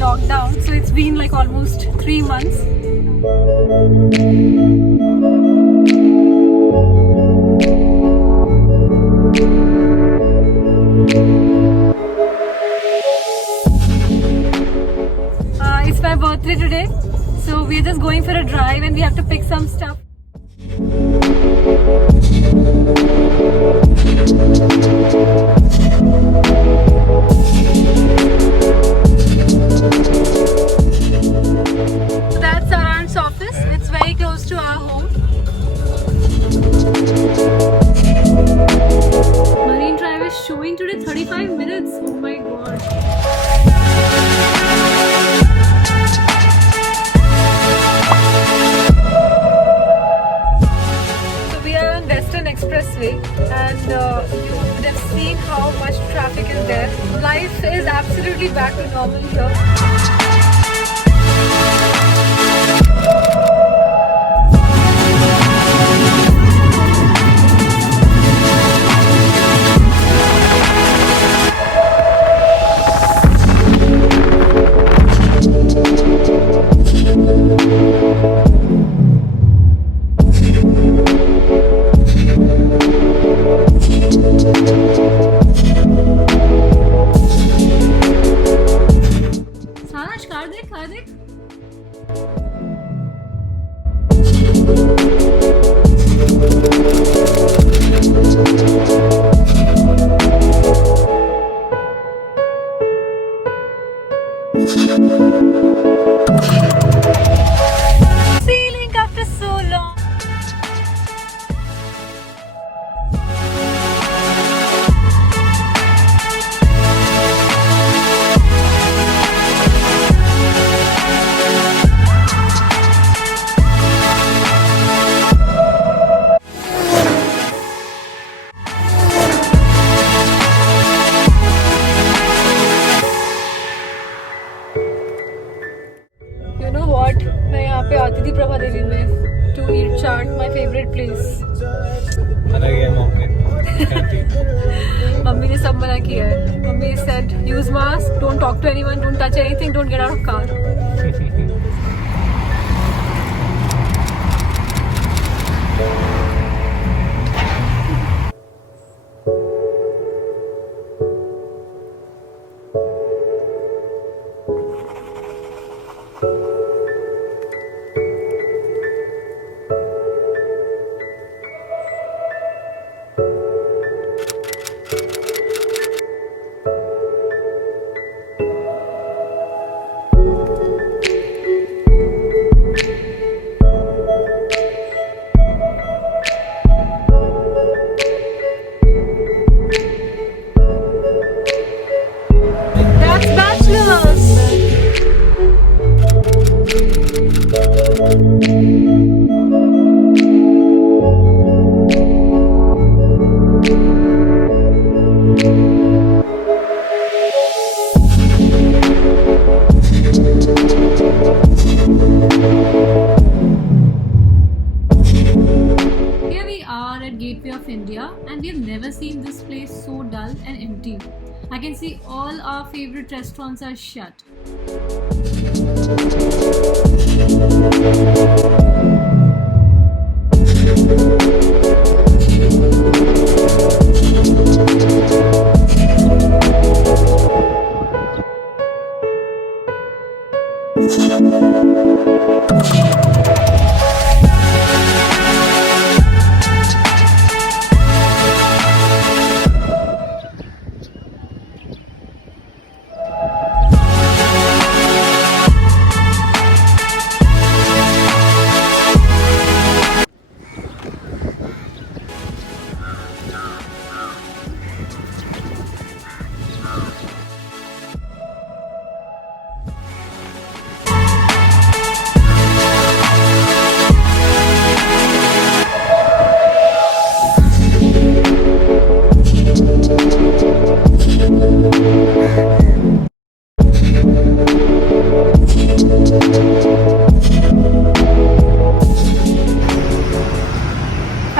lockdown, so it's been like almost 3 months. It's my birthday today, so we're just going for a drive and we have to pick some stuff. So that's our aunt's office. It's very close to our home. Marine Drive is showing today 35 minutes. Oh my god. Expressway, and you would have seen how much traffic is there. Life is absolutely back to normal here. Sailing after so long. You know what? मैं यहाँ पे आती थी प्रभा देवी में to eat chaat, my favorite place. Mummy ने सब मना किया है. Mummy said use mask, don't talk to anyone, don't touch anything, don't get out of car. Gateway of India, and we have never seen this place so dull and empty. I can see all our favorite restaurants are shut.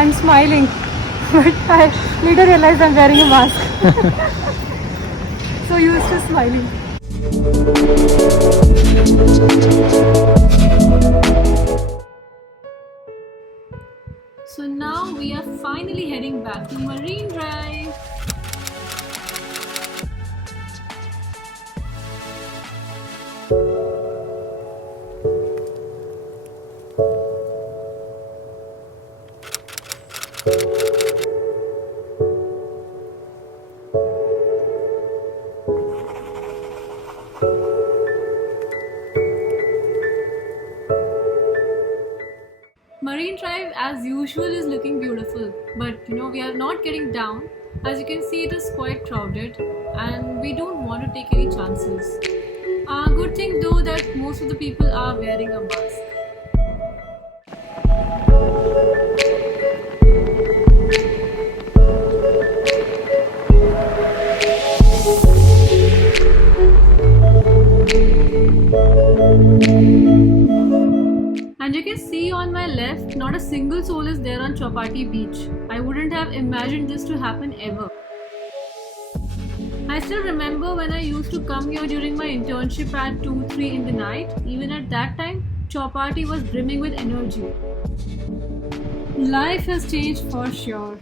I'm smiling, but I later realized I'm wearing a mask. So used to smiling. So now we are finally heading back to Marine Drive. Marine Drive, as usual, is looking beautiful, but we are not getting down. As you can see, it is quite crowded, and we don't want to take any chances. Good thing though that most of the people are wearing a mask. And you can see on my left, not a single soul is there on Chowpatty beach. I wouldn't have imagined this to happen ever. I still remember when I used to come here during my internship at 2-3 in the night. Even at that time, Chowpatty was brimming with energy. Life has changed for sure.